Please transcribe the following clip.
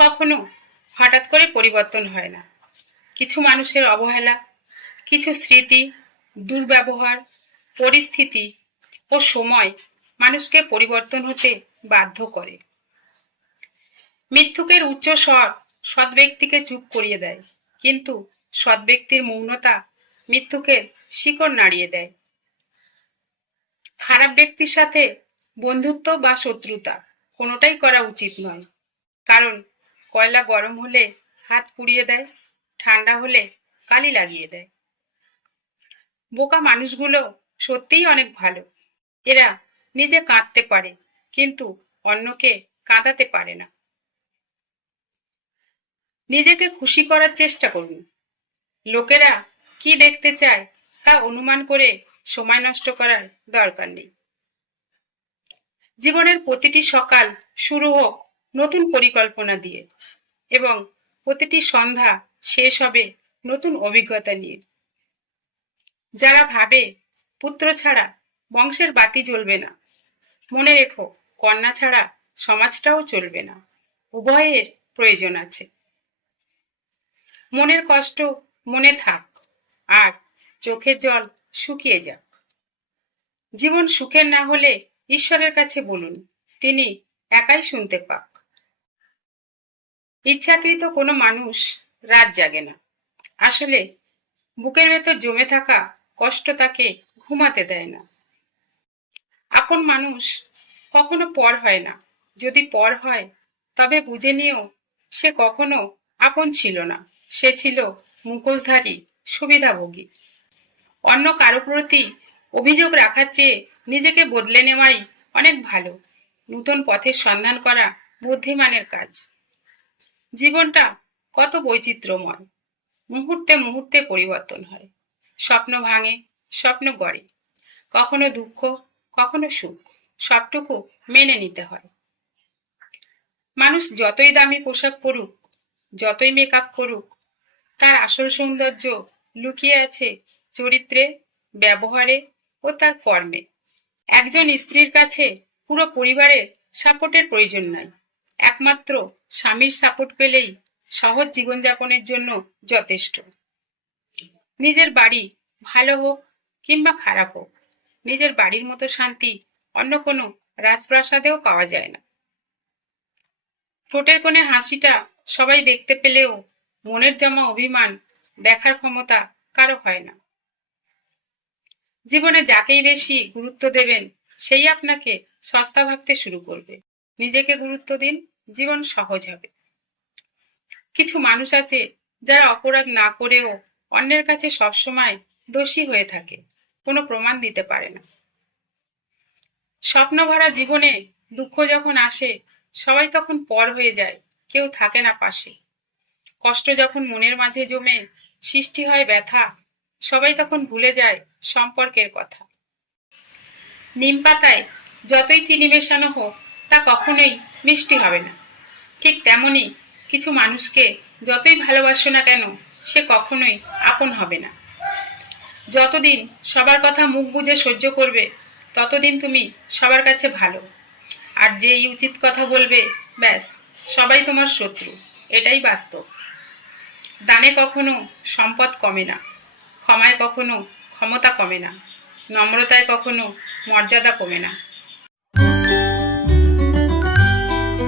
কখনো হঠাৎ করে পরিবর্তন হয় না। কিছু মানুষের অবহেলা, কিছু স্মৃতি, দুর্ব্যবহার, পরিস্থিতি ও সময় মানুষকে পরিবর্তন হতে বাধ্য করে। মিথ্যুকের উচ্চ স্বর সৎ ব্যক্তিকে চুপ করিয়ে দেয়, কিন্তু সৎ ব্যক্তির মৌনতা মিথ্যুকের শিকড় নাড়িয়ে দেয়। খারাপ ব্যক্তির সাথে বন্ধুত্ব বা শত্রুতা কোনোটাই করা উচিত নয়, কারণ কয়লা গরম হলে হাত পুড়িয়ে দেয়, ঠান্ডা হলে কালি লাগিয়ে দেয়। বোকা মানুষগুলো সত্যিই অনেক ভালো। এরা নিজে কাঁদতে পারে, কিন্তু অন্যকে কাঁদাতে পারে না। নিজেকে খুশি করার চেষ্টা করুন। লোকেরা কি দেখতে চায় তা অনুমান করে সময় নষ্ট করার দরকার নেই। জীবনের প্রতিটি সকাল শুরু হোক নতুন পরিকল্পনা দিয়ে, এবং প্রতিটি সন্ধ্যা শেষ হবে নতুন অভিজ্ঞতা নিয়ে। যারা ভাবে পুত্র ছাড়া বংশের বাতি জ্বলবে না, মনে রেখো, কন্যা ছাড়া সমাজটাও চলবে না। উভয়ের প্রয়োজন আছে। মনের কষ্ট মনে থাক, আর চোখের জল শুকিয়ে যাক। জীবন সুখের না হলে ঈশ্বরের কাছে বলুন, তিনি একাই শুনতে পাক। ইচ্ছাকৃত কোনো মানুষ রাত জাগে না। আসলে বুকের ভেতর জমে থাকা কষ্ট তাকে ঘুমাতে দেয় না। আপন মানুষ কখনো পর হয় না। যদি পর হয়, তবে বুঝে নিও সে কখনো আপন ছিল না। সে ছিল মুখোশধারী সুবিধাভোগী। অন্য কারো প্রতি অভিযোগ রাখার চেয়ে নিজেকে বদলে নেওয়াই অনেক ভালো। নতুন পথের সন্ধান করা বুদ্ধিমানের কাজ। জীবনটা কত বৈচিত্র্যময়, মুহূর্তে মুহূর্তে পরিবর্তন হয়। স্বপ্ন ভাঙে, স্বপ্ন গড়ে, কখনো দুঃখ, কখনো সুখ, সবটুকু মেনে নিতে হয়। মানুষ যতই দামি পোশাক পরুক, যতই মেকআপ করুক, তার আসল সৌন্দর্য লুকিয়ে আছে চরিত্রে, ব্যবহারে ও তার কর্মে। একজন স্ত্রীর কাছে পুরো পরিবারের সাপোর্টের প্রয়োজন নাই। একমাত্র স্বামীর সাপোর্ট পেলেই সহজ জীবনযাপনের জন্য যথেষ্ট। নিজের বাড়ি ভালো হোক কিংবা খারাপ হোক, নিজের বাড়ির মতো শান্তি অন্য কোনো রাজপ্রাসাদেও পাওয়া যায় না। ঠোঁটের কোণে হাসিটা সবাই দেখতে পেলেও মনের জমা অভিমান দেখার ক্ষমতা কারো হয় না। জীবনে যাকেই বেশি গুরুত্ব দেবেন, সেই আপনাকে সস্তা ভাবতে শুরু করবে। নিজেকে গুরুত্ব দিন, জীবন সহজ হবে। কিছু মানুষ আছে যারা অপরাধ না করেও অন্যের কাছে সবসময় দোষী হয়ে থাকে, কোনো প্রমাণ দিতে পারে না। স্বপ্ন ভরা জীবনে দুঃখ যখন আসে, সবাই তখন পর হয়ে যায়, কেউ থাকে না পাশে। কষ্ট যখন মনের মাঝে জমে সৃষ্টি হয় ব্যথা, সবাই তখন ভুলে যায় সম্পর্কের কথা। নিম পাতায় যতই চিনি মেশানো হোক, তা কখনোই মিষ্টি হবে না। ঠিক তেমনি কিছু মানুষকে যতই ভালোবাসো না কেন, সে কখনোই আপন হবে না। যতদিন সবার কথা মুখ বুজে সহ্য করবে, ততদিন তুমি সবার কাছে ভালো। আর যেই উচিত কথা বলবে, ব্যাস, সবাই তোমার শত্রু। এটাই বাস্তব। দানে কখনো সম্পদ কমে না, ক্ষমায় কখনো ক্ষমতা কমে না, নম্রতায় কখনো মর্যাদা কমে না।